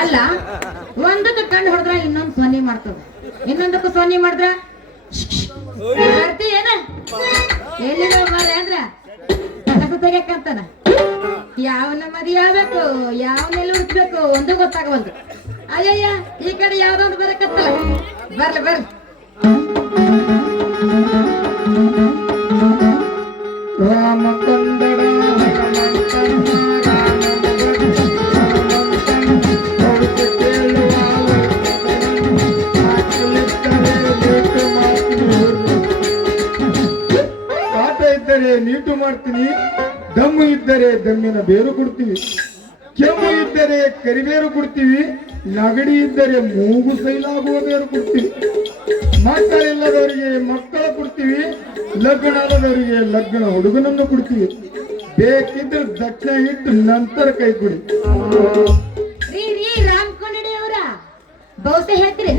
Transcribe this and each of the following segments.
ಅಲ್ಲ ಒಂದಕ್ಕೆ ಕಣ್ಣು ಹೊಡೆದ್ರ ಇನ್ನೊಂದು ಸೊನ್ನೆ ಮಾಡ್ತದ, ಇನ್ನೊಂದಕ್ಕೂ ಸೊನ್ನೆ ಮಾಡಿದ್ರ ಬರ್ತಿ ಏನ ಎಲ್ಲಿರೋ ಮಾರ್ರೆ ಅಂದ್ರ ಕಸ ತೆಗಿಯಕ್ಕಂತಾನ. ಯಾವನ ಮದಿ ಆಗ್ಬೇಕು ಯಾವನೆಲ್ಲ ಹುಡ್ಬೇಕು ಒಂದು ಗೊತ್ತಾಗವಲ್ದು. ಅಯ್ಯಯ್ಯ ಈ ಕಡೆ ಯಾವ್ದೊಂದು ಬರಕತ್ತಲ್ಲ, ಬರ್ಲಿ ಬರ್ಲಿ. ರಾಮ ಕಂದಡ ನೀಟು ಮಾಡ್ತೀನಿ, ದಮ್ಮು ಇದ್ದರೆ ದಮ್ಮಿನ ಬೇರು ಕೊಡ್ತೀವಿ, ಕೆಮ್ಮು ಇದ್ದರೆ ಕರಿಬೇರು ಕೊಡ್ತೀವಿ, ನಗಡಿ ಇದ್ದರೆ ಮೂಗು ಸೈಲಾಗುವ ಬೇರು ಕೊಡ್ತೀವಿ, ಮಕ್ಕಳಿಲ್ಲದವರಿಗೆ ಮಕ್ಕಳ ಕೊಡ್ತೀವಿ, ಲಗ್ನ ಆದವರಿಗೆ ಲಗ್ನ ಹುಡುಗನನ್ನು ಕೊಡ್ತೀವಿ, ಬೇಕಿದ್ರೆ ದಕ್ಷಿಣ ಇಟ್ಟು ನಂತರ ಕೈ ಕೊಡಿ. ರಾಮಕೊಂಡವರ ಬಹುಶಃ ಹೇಳ್ತೀರಿ,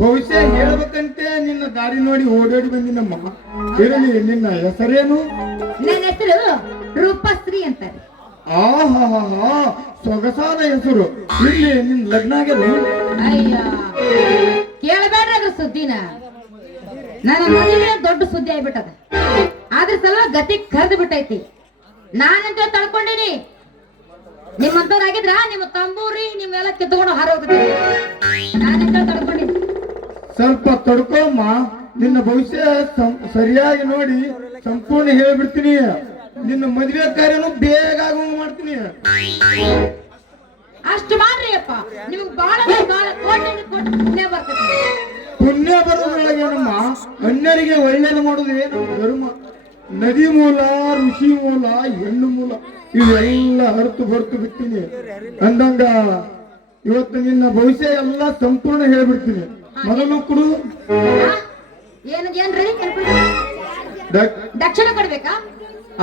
ಬಹುಶಃ ಹೇಳಬೇಕಂತೆ ನಿನ್ನ ದಾರಿ ನೋಡಿ ಓಡಾಡಿ ಬಂದಿನಮ್ಮ. ಇರಲಿ, ನಿನ್ನ ಹೆಸರೇನು? ನನ್ನ ಹೆಸರು ರೂಪಶ್ರೀ ಅಂತಾರೆ. ಆಹಾ, ಸೊಗಸಾದ ಹೆಸರು. ಇಲ್ಲಿ ನಿನ್ ಲಗ್ನ ಆಗ್ಯದ? ಅಯ್ಯ ಕೇಳಬೇಡ್ರಿ ಅದ್ರ ಸುದ್ದಿನ. ನನ್ನ ಮದುವೆ ದೊಡ್ಡ ಸುದ್ದಿ ಆಗ್ಬಿಟ್ಟದ, ಆದ್ರ ಸಲ ಗತಿ ಕರೆದು ಬಿಟ್ಟೈತಿ. ನಾನಂತ ತಳ್ಕೊಂಡಿನಿ, ನಿಮ್ಮಂತವ್ರಾಗಿದ್ರ ನಿಮ್ಮ ತಂಬೂರಿ ನಿಮ್ಮೆಲ್ಲ ಕಿತ್ಕೊಂಡು ಹಾರೋಗ್ತದೆ. ನಾನಂತ ತಳ್ಕೊಂಡಿನಿ. ಸ್ವಲ್ಪ ತಡ್ಕೊಮ್ಮ, ನಿನ್ನ ಭವಿಷ್ಯ ಸರಿಯಾಗಿ ನೋಡಿ ಸಂಪೂರ್ಣ ಹೇಳ್ಬಿಡ್ತೀನಿ. ನಿನ್ನ ಮದುವೆ ಕಾರ್ಯನು ಬೇಗ ಆಗುವಂಗ ಮಾಡ್ತೀನಿ. ಅಷ್ಟು ಮಾಡ್ರಿ ಅಪ್ಪ, ನಿಮ್ಗೆ ಬಹಳ ಬಹಳ ಕೋಟಿ ಪುಣ್ಯ ಬರ್ತದೆ. ಪುಣ್ಯ ಬರೋದ್ರೊಳಗೇನಮ್ಮ, ಅನ್ಯರಿಗೆ ಒಳ್ಳೇದು ಮಾಡೋದು ಏನು ಧರ್ಮ. ನದಿ ಮೂಲ, ಋಷಿ ಮೂಲ, ಹೆಣ್ಣು ಮೂಲ ಇವೆಲ್ಲ ಹರಿತು ಹೊರತು ಬಿಡ್ತೀನಿ. ಅಂದಂಗ ಇವತ್ತು ನಿನ್ನ ಭವಿಷ್ಯ ಎಲ್ಲ ಸಂಪೂರ್ಣ ಹೇಳ್ಬಿಡ್ತೀನಿ. ಮೊದಲು ಕೊಡು. ಏನ್ರಿ ದಕ್ಷಿಣ ಕೊಡ್ಬೇಕಾ?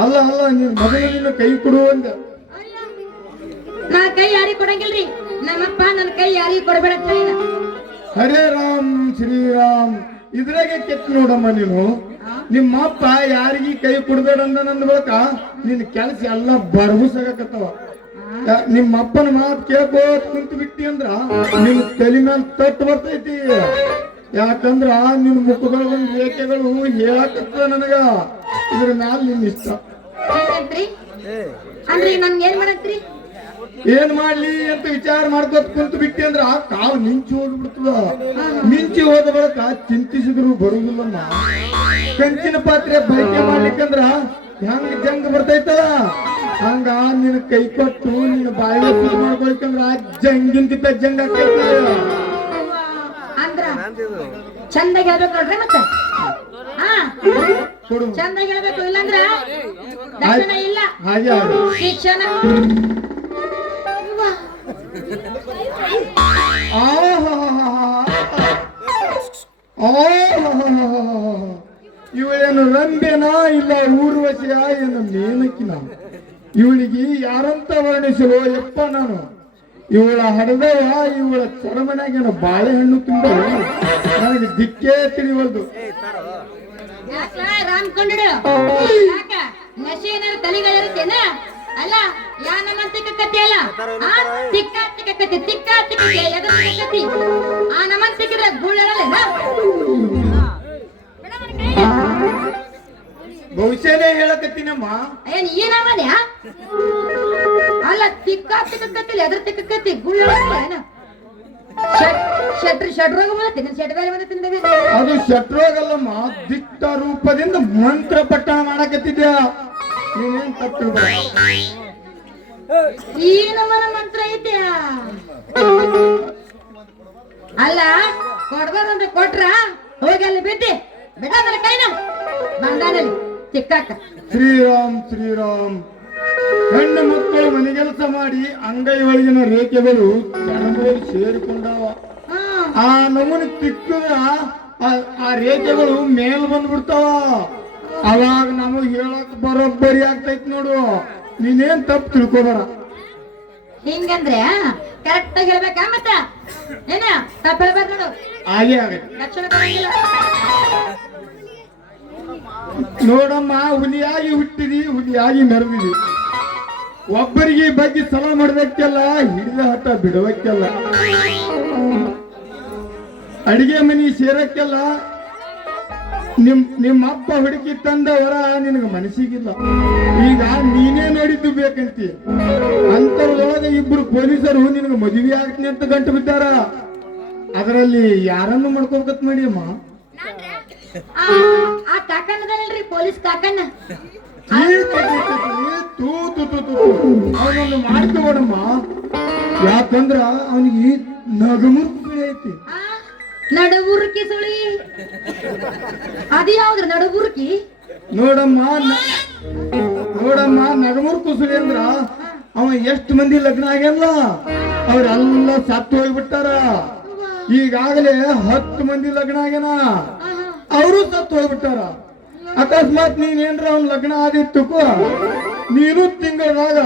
ಅಲ್ಲ ನೀನ್ ಮೊದಲು ನಿನ್ನ ಕೈ ಕೊಡು ಅಂದ. ನಾ ಕೈ ಯಾರಿಗೆ ಕೊಡಂಗಿಲ್ರಿ, ನಮ್ಮಪ್ಪ ನನ್ನ ಕೈ ಯಾರಿಗೆ ಕೊಡಬೇಡ. ಹರೇ ರಾಮ್ ಶ್ರೀರಾಮ್, ಇದ್ರಾಗೆ ಕೆಟ್ಟ ನೋಡಮ್ಮ ನೀನು. ನಿಮ್ಮಪ್ಪ ಯಾರಿಗಿ ಕೈ ಕೊಡ್ಬೇಡ ಅಂದ ನಂದ ಬಳಕ ನಿನ್ ಕೆಲಸ ಎಲ್ಲ ಬರ್ಬುಸಾಗತ್ತವ. ನಿಮ್ಮಪ್ಪನ ಮಾತು ಕೇಳ್ಕೋತ್ ಕುಂತು ಬಿಟ್ಟಿ ಅಂದ್ರ ನಿನ್ ತಲೆ ಮೇಲೆ ತಟ್ಟು ಬರ್ತೈತಿ. ಯಾಕಂದ್ರ ನಿನ್ ಮುಖಗಳ ಒಂದ್ ರೇಖೆಗಳು ಹೇಳಕತ್ತ ನನಗ. ಇದ್ರ ಮ್ಯಾಲ ನಿನ್ ಇಷ್ಟ. ಅಂದ್ರೆ ನನ್ಗೆ ಏನ್ ಮಾಡತ್ರಿ? ಏನ್ ಮಾಡ್ಲಿ ಅಂತ ವಿಚಾರ ಮಾಡ್ಕೋತ ಕುಂತು ಬಿಟ್ಟಿ ಅಂದ್ರ ಕಾವು ಮಿಂಚಿ ಹೋಗ್ಬಿಡ್ತದ. ಮಿಂಚಿ ಹೋದ ಬಳಕ ಚಿಂತಿಸಿದ್ರು ಬರುದಿಲ್ಲಮ್ಮ. ಕಂಚಿನ ಪಾತ್ರೆ ಬಳಕೆ ಮಾಡ್ಲಿಕ್ಕಂದ್ರ ಹೆಂಗ್ ಜಂಗ್ ಬರ್ತೈತಲ್ಲ, ಹಂಗ ನಿನ್ ಕೈ ಕೊಟ್ಟು ನಿನ್ನ ಬಾಯಿ ಮಾಡ್ಕೊಳ್ಕಂದ್ರ ಜಂಗಿಂತ ಜಂಗ್ ಆಗ್ತೈತಿ. ಅಂದ್ರ ಚಂದಾಗಿ ಹೇಳ್ಬೇಕು ನೋಡ್ರಿ. ಮತ್ತೆ ಚಂದಾಗಿ ಹೇಳ್ಬೇಕು, ಇಲ್ಲಂದ್ರ ದಕ್ಷಿಣ ಇಲ್ಲ. ಹಾಗೆ ಶಿಕ್ಷಣ ಇವಳೇನು ರಂಬೆನಾ ಇಲ್ಲ ಊರ್ವಶಿಯ ಏನು ಮೇನಕಿನ? ಇವಳಿಗೆ ಯಾರಂತ ವರ್ಣಿಸಲು ಯಪ್ಪ ನಾನು. ಇವಳ ಹಡದವ ಇವಳ ಚರಮನಾಗೇನು ಬಾಳೆಹಣ್ಣು ತುಂಬ ನನಗೆ ದಿಕ್ಕೇ ತಿಳಿವಲ್ದು. ರಾಮ್ಕೊಂಡಿಡು ನಶೆ ಏನಾರು ತಲೆಗಳಿರುತ್ತೇನ? ಅಲ್ಲ ಯಾ ನಮ್ಮ ತಿಕ್ಕತ್ತಿ ಅಲ್ಲ, ತಿಕ್ಕ ತಿಕ್ಕತ್ತಿ ತಿಕ್ಕ ತಿಕ್ಕಿ ಎದು ತಿಕ್ಕತ್ತಿ ಆ ನಮ್ಮನ್ ತಿಕ್ಕಿದ್ರೆ ಗೂಳಲ್ಲ. ಭವಿಷ್ಯನೇ ಹೇಳಕತ್ತೀನಮ್ಮ. ಏನ್ ಏನಮ್ಮನ್ಯಾ? ಅಲ್ಲ ತಿಕ್ಕ ತಿಕ್ಕತ್ತಿಲ್ಲ ಎದ್ರ ತಿಕ್ಕತ್ತಿ ಗೂಳಲ್ಲ. ಷಡ್ರೋಗ ಬಂದತಿ, ಷಡ್ ಬೇರೆ ಬಂದತಿ. ಅದು ಷಡ್ರೋಗಲ್ಲಮ್ಮ, ದಿಟ್ಟ ರೂಪದಿಂದ ಮಂತ್ರ ಪಟ್ಟಣ ಮಾಡಕತ್ತಿದ್ಯಾ. ನೀನೇನ್ ತಪ್ಪು ಈ ನಮ್ಮನ ಮಂತ್ರ ಐತ್ಯಾ? ಅಲ್ಲ ಕೊಡ್ಬಾರ್ದಂದ್ರೆ ಕೊಟ್ರ ಹೋಗಿ ಅಲ್ಲಿ ಬಿದ್ದಿ ಬಿಡ ನನ್ನ ಕೈನ ಬಂದಾನಲ್ಲಿ ತಿಕ್ಕಾಕ. ಶ್ರೀರಾಮ್ ಶ್ರೀರಾಮ್. ಹೆಣ್ಣು ಮಕ್ಕಳು ಮನೆಗೆಲಸ ಮಾಡಿ ಅಂಗೈ ಒಳಗಿನ ರೇಖೆಗಳು ಚರ್ಮದಲ್ಲಿ ಸೇರಿಕೊಂಡಾವ. ಹಾ ಆ ನಮೂನಿ ತಿಕ್ಕದ್ರ ಆ ರೇಖೆಗಳು ಮೇಲ್ ಬಂದ್ಬಿಡ್ತಾವ. ಅವಾಗ ನಮಗ್ ಹೇಳಕ್ ಬರೋಬ್ಬರಿ ಆಗ್ತೈತಿ ನೋಡು. ನೀನೇನ್ ತಪ್ಪು ತಿಳ್ಕೊಬೇಡ. ಹಿಂಗಂದ್ರೆ ಕರೆಕ್ಟ್ ಆಗಿ ಹೇಳ್ಬೇಕಾ ಮತ್ತ ಏನ ತಪ್ಪ ಹೇಳ್ಬೇಕು ನೋಡು. ಹಾಗೆ ಆಗತ್ತೆ ಲಕ್ಷಣ ಕೊಡಂಗಿಲ್ಲ. ನೋಡಮ್ಮ, ಹುಲಿಯಾಗಿ ಹುಟ್ಟಿದಿ, ಹುಲಿಯಾಗಿ ಮೆರೆದಿದಿ. ಒಬ್ಬರಿಗೆ ಬಗ್ಗೆ ಸಲ ಮಾಡ್ಬೇಕಲ್ಲ, ಹಿಡಿದ ಹಠ ಬಿಡಬೇಕಲ್ಲ. ಅಡಿಗೆ ಮನಿ ಸೇರಕ್ಕೆಲ್ಲ ನಿಮ್ಮಪ್ಪ ಹುಡುಕಿ ತಂದ ವರ ನಿನಗ ಮನಸ್ಸಿಗಿಲ್ಲ. ಈಗ ನೀನೇ ನೋಡಿದ್ದು ಬೇಕಂತಿ. ಅಂತರದೊಳಗೆ ಇಬ್ರು ಪೊಲೀಸರು ನಿನಗ ಮದುವೆ ಆಗ್ತೀನಿ ಅಂತ ಗಂಟು ಬಿದ್ದಾರ. ಅದರಲ್ಲಿ ಯಾರನ್ನು ಮಾಡ್ಕೋಬೇಕತ್ ಮಾಡಿ ಅಮ್ಮ. ಆ ಕಾಕಣ್ಣದಲ್ರಿ ಪೊಲೀಸ್ ಕಾಕಣ್ಣ. ಅವನನ್ನು ಮಾಡ್ಕೋಬೇಡಮ್ಮ. ಯಾಕಂದ್ರ ಅವನಿಗೆ ನಗಮುರ್ಕು ಬಿಳಿ ಐತಿ. ನಡುಬುರ್ಕಿ ಸುಳಿ ಅದು ಯಾವ್ದ್ರ ನಡುಬುರ್ಕಿ? ನೋಡಮ್ಮ ನಗಮುರ್ ಕುಸುಳಿ ಅಂದ್ರ ಅವ ಎಷ್ಟು ಮಂದಿ ಲಗ್ನ ಆಗ್ಯಲ್ಲ, ಅವ್ರೆಲ್ಲ ಸತ್ತು ಹೋಗ್ಬಿಟ್ಟಾರ. ಈಗಾಗಲೇ 10 ಮಂದಿ ಲಗ್ನ ಆಗ್ಯಾನ, ಅವರು ಸತ್ತು ಹೋಗ್ಬಿಟ್ಟಾರ. ಅಕಸ್ಮಾತ್ ನೀನೇನ್ರ ಅವ್ನ ಲಗ್ನ ಆದಿತ್ತುಕೋ, ನೀನು ತಿಂಗಳದಾಗ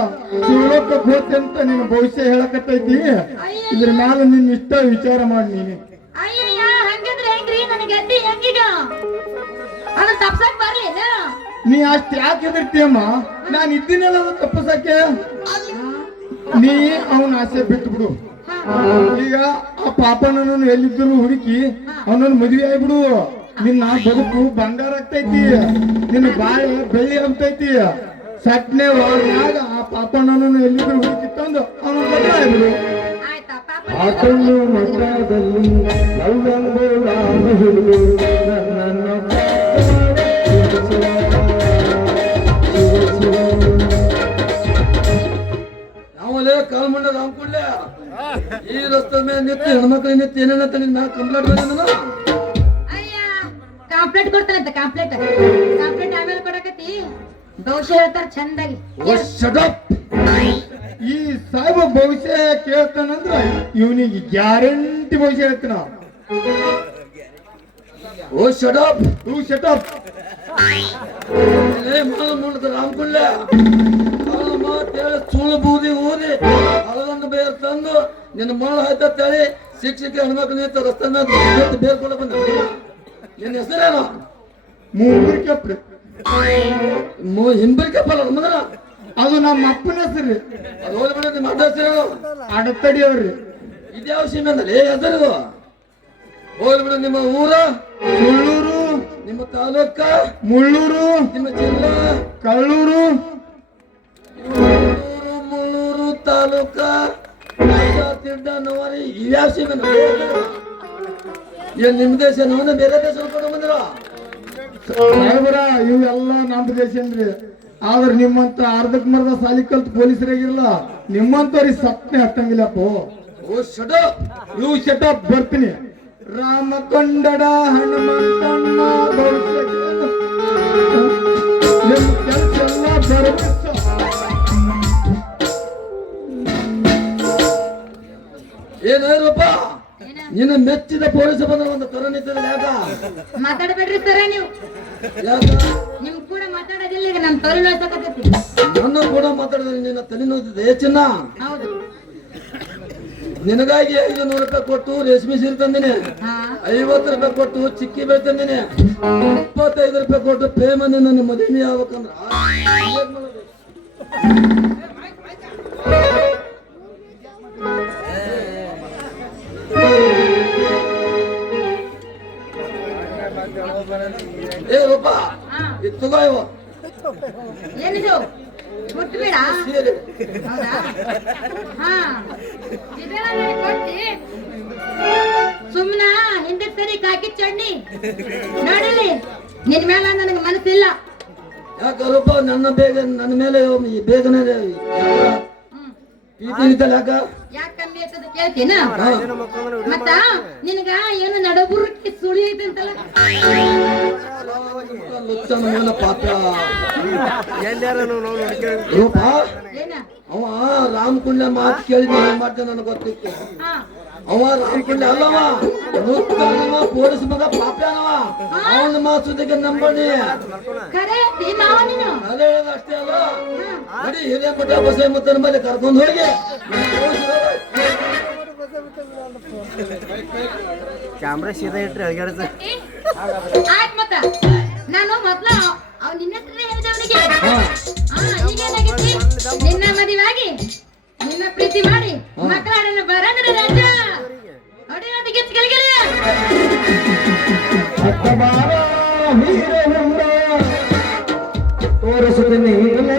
ಶಿವಲೋಕಕ್ಕೆ ಹೋಗ್ತಿ ಅಂತ ನಿನ್ನ ಭವಿಷ್ಯ ಹೇಳಕತ್ತೈತಿ. ಇದ್ರ ಮ್ಯಾಲ ನಿನ್ ಇಷ್ಟ ವಿಚಾರ ಮಾಡಿ ನೀನೆ. ಅಯ್ಯಯ್ಯ, ಹಂಗಂದ್ರೆ ಹೆಂಗ್ರಿ? ನನಗೆ ಅಡ್ಡಿ ಹೆಂಗೀಗ? ಅದನ್ನ ತಪ್ಸಕ್ ಬರ್ಲಿಲ್ಲ. ನೀ ಅಷ್ಟ್ ಯಾಕೆ ಹೆದರ್ತೀಯಮ್ಮ? ನಾನು ಇದ್ದೀನಲ್ಲ ತಪ್ಪಸಕ್ಕೆ. ನೀ ಅವನ ಆಸೆ ಬಿಟ್ಟು ಬಿಡು. ಈಗ ಆ ಪಾಪನನ್ನು ಎಲ್ಲಿದ್ದರೂ ಹುಡುಕಿ ಅವನನ್ನು ಮದುವೆ ಆಗ್ಬಿಡು. ನಿನ್ನ ಬದುಕು ಬಂಗಾರ ಆಗ್ತೈತಿ, ನಿನ್ನ ಬಾಳೆ ಬೆಳ್ಳಿ ಆಗ್ತೈತಿ. ಸಟ್ನೆ ಒಳಗ ಆ ಪಾಪನನ್ನು ಎಲ್ಲಿದ್ದರೂ ಹುಡುಕಿ ತಂದು ಅವನ ಮದುವೆ ಆಗ್ಬಿಡು. ಆಯ್ತಾ ಪಾಪ? ಆತನು ಮಠದಲ್ಲಿ ನಾವಲ್ಲೇ ಕಾಲ್ಮಂಡ ರಾಮ್ಕೊಂಡ್ಲೆ ಈ ರಸ್ತೆ ಮೇಲೆ ನಿಂತು ಹೆಣ್ಮಕ್ಳಿಗೆ ನಿಂತು ಏನೇನಂತ ನಿನ್ನ ಕಂಪ್ಲೇಂಟ್ ಬಂದ. ಅಯ್ಯ, ಕಾಂಪ್ಲೇಂಟ್ ಕೊಡ್ತಾನಂತ. ಕಾಂಪ್ಲೇಂಟ್ ಆಮೇಲೆ ಕೊಡಕತ್ತಿ. ಭವಿಷ್ಯ ಹೇಳ್ತಾರ ಚಂದಾಗಿ. ಈ ಸಾಹೇಬ ಭವಿಷ್ಯ ಕೇಳ್ತಾನಂದ್ರ ಇವನಿಗೆ ಗ್ಯಾರಂಟಿ ಭವಿಷ್ಯ ಹೇಳ್ತಾನ. ಓ ಶಡಪ್, ಟೂ ಶಟಪ್. ಮೂಲಕ ರಾಮ್ಕೊಂಡ್ಲೆ ಮಾತೇಳಿ ಸುಳ್ಳು ಬೂದಿ ಊದಿ ಹಳದಂದು ಬೇರ್ ತಂದು ನಿನ್ನ ಮಳ ಆಯ್ತೇಳಿ ಶಿಕ್ಷಕ ಹೆಣ್ಮಕ್ಳು ನಿಂತ ರಸ್ತೆ ಮೇಲೆ ಬೇರ್ಕೊಂಡು ಬಂದ. ನಿನ್ನ ಹೆಸರೇನು? ಮೂರು ಕೆಪ್ರಿ. ಹಿಂಬರಿಕೆಪ್ಪಲ್ಲ ಮಗನ. ಅದು ನಮ್ಮ ಅಪ್ಪನ ಹೆಸರು. ಅದು ಹೋಗಿ ಬಿಡ. ನಿಮ್ಮ ಅಡ್ಡ ಹೆಸರೇನು? ಅಡತಡಿ ಅವ್ರಿ. ಇದ್ಯಾವ ಸೀಮೆ ಅಂದಲ್ಲಿ ಹೆಸರಿದು? ಹೋಗಿ ಬಿಡ. ನಿಮ್ಮ ಊರ? ಸುಳ್ಳೂರು. ನಿಮ್ಮ ತಾಲೂಕ? ಮುಳ್ಳೂರು. ನಿಮ್ಮ ಜಿಲ್ಲಾ? ಕಳ್ಳೂರು. ಮುಳ್ಳೂರು ತಾಲೂಕ ತಿಡ್ಡ ನವರಿ ಇವ್ಯಾವ ಸೀಮೆ? ಏನ್ ನಿಮ್ಮ ದೇಶ ನವನ ಬೇರೆ ದೇಶ ಕೊಂಡು ಬಂದಿರ? ಸಾಹೇಬರ ಇವೆಲ್ಲ ನಮ್ಮ ದೇಶನ್ರಿ. ಆದ್ರ ನಿಮ್ಮಂತ ಅರ್ಧಕ್ ಮರ್ದ ಸಾಲಿ ಕಲ್ತ್ ಪೊಲೀಸರಾಗಿರಲ್ಲ. ನಿಮ್ಮಂತವ್ರಿಗೆ ಸತ್ನೆ ಹತ್ತಂಗಿಲ್ಲಪ್ಪ. ಓ ಶಡ ಇವು ಶಟಪ್ ಬರ್ತೀನಿ. ರಾಮ ಕೊಂಡಡ ಹನುಮಂತಣ್ಣ ನಿಮ್ ಕೆಲಸ ಎಲ್ಲ ಬರಬೇಕು. ಏನಾರಪ್ಪ ನಿನ್ನ ಮೆಚ್ಚಿದ ಪೊಲೀಸ ಬಂದ ಒಂದು ತರ ನಿಂತಿದೆ. ಯಾಕ ಮಾತಾಡಬೇಡ್ರಿ ಸರ ನೀವು. ಯಾಕ ನಿಮ್ ಕೂಡ ಮಾತಾಡೋದಿಲ್ಲ. ಈಗ ನಮ್ ತಲೆ ನೋಯ್ಸಕತ್ತೈತಿ. ನನ್ನ ಕೂಡ ಮಾತಾಡಿದ್ರೆ ನಿನ್ನ ತಲೆ ನೋಯ್ತಿದೆ ಚಿನ್ನ. ಹೌದು. ನಿನಗಾಗಿ 500 ರೂಪಾಯಿ ಕೊಟ್ಟು ರೇಷ್ಮೆ ಸೀರೆ ತಂದಿನಿ. ಹಾ 50 ರೂಪಾಯಿ ಕೊಟ್ಟು ಚಿಕ್ಕಿ ಬೆಳೆ ತಂದಿನಿ. 25 ರೂಪಾಯಿ ಕೊಟ್ಟು ಪ್ರೇಮ ನನ್ನ ಮದುವೆ ಆಗ್ಬೇಕಂದ್ರ ಏ ರೂಪ ಇದು ತಗೋ. ಇವ ಏನಿದು? ಮುಟ್ಬೇಡ. ಸೀರೆ ಹೌದಾ? ಹಾ ಇದೆಲ್ಲ ನನಗೆ ಕೊಟ್ಟಿ ಸುಮ್ನ ಹಿಂದೆ ಸರಿ ಕಾಕಿ ಚಡ್ನಿ ನೋಡಿಲಿ. ನಿನ್ ಮೇಲೆ ನನಗೆ ಮನಸ್ಸಿಲ್ಲ. ಯಾಕ ರೂಪ ನನ್ನ ಮೇಲೆ ಈ ಬೇಗನೆ ಪ್ರೀತಿ ಇದ್ದಲ್ಲ. ಯಾಕ ಯಾಕೆ ಕಮ್ಮಿ ಆಗ್ತದ ಕೇಳ್ತೀನ? ಮತ್ತ ನಿನಗ ಏನು ನಡಬುರ್ಕಿ ಸುಳಿ ಐತಿ ಅಂತಲ್ಲ? ಲುಚ್ಚನ ಮೇಲೆ ಪಾಪ ರೂಪ ಏನ ಅವ ರಾಮಕುಂಡ್ಲ ಮಾತು ಕೇಳಿ ಏನ್ ಮಾಡ್ತೇನೆ ನನಗೆ ಗೊತ್ತಿತ್ತು. ಹಾ. ಅವ ರಾಮಕುಂಡ್ಲ ಅಲ್ಲವ, ನುತ್ತನವ, ಪೊಲೀಸ್ ಮಗ ಪಾಪ್ಯಾನವ. ಅವನ ಮಾತು ಸುದ್ದಿಗೆ ನಂಬಣಿ. ಖರೆ ಈ ಮಾವ ನೀನು ಅದೇ ಅಷ್ಟೇ ಅಲ್ಲ, ನಡಿ ಹಿರಿಯಮಠ ಬಸವ ಮುತ್ತನ ಮೇಲೆ ಕರ್ಕೊಂಡು ಹೋಗಿ ಕ್ಯಾಮ್ರಾ ಸೀದಾ ಇಟ್ರಿ ಅಳಗಾಡ್ಸ. ಆಯ್ತ್ ಮತ್ತ ನಾನು ಮೊದ್ಲ ಅವ್ ನಿನ್ನ ಹತ್ರನೇ ಹೇಳಿದೆ ಅವನಿಗೆ. ಈಗ ಏನಾಗೈತಿ, ನಿನ್ನ ಮದುವಾಗಿ ನಿನ್ನ ಪ್ರೀತಿ ಮಾಡಿ ಮಕ್ಕಳನ್ನ ಬರಂದ್ರೆ ರಾಜ ಹೊಡೆಯೋದಿಗೆ ಗೆಲ್ಗೆಲಿಯ ಅಕ್ಕ ಬಾರ ವೀರನಂದ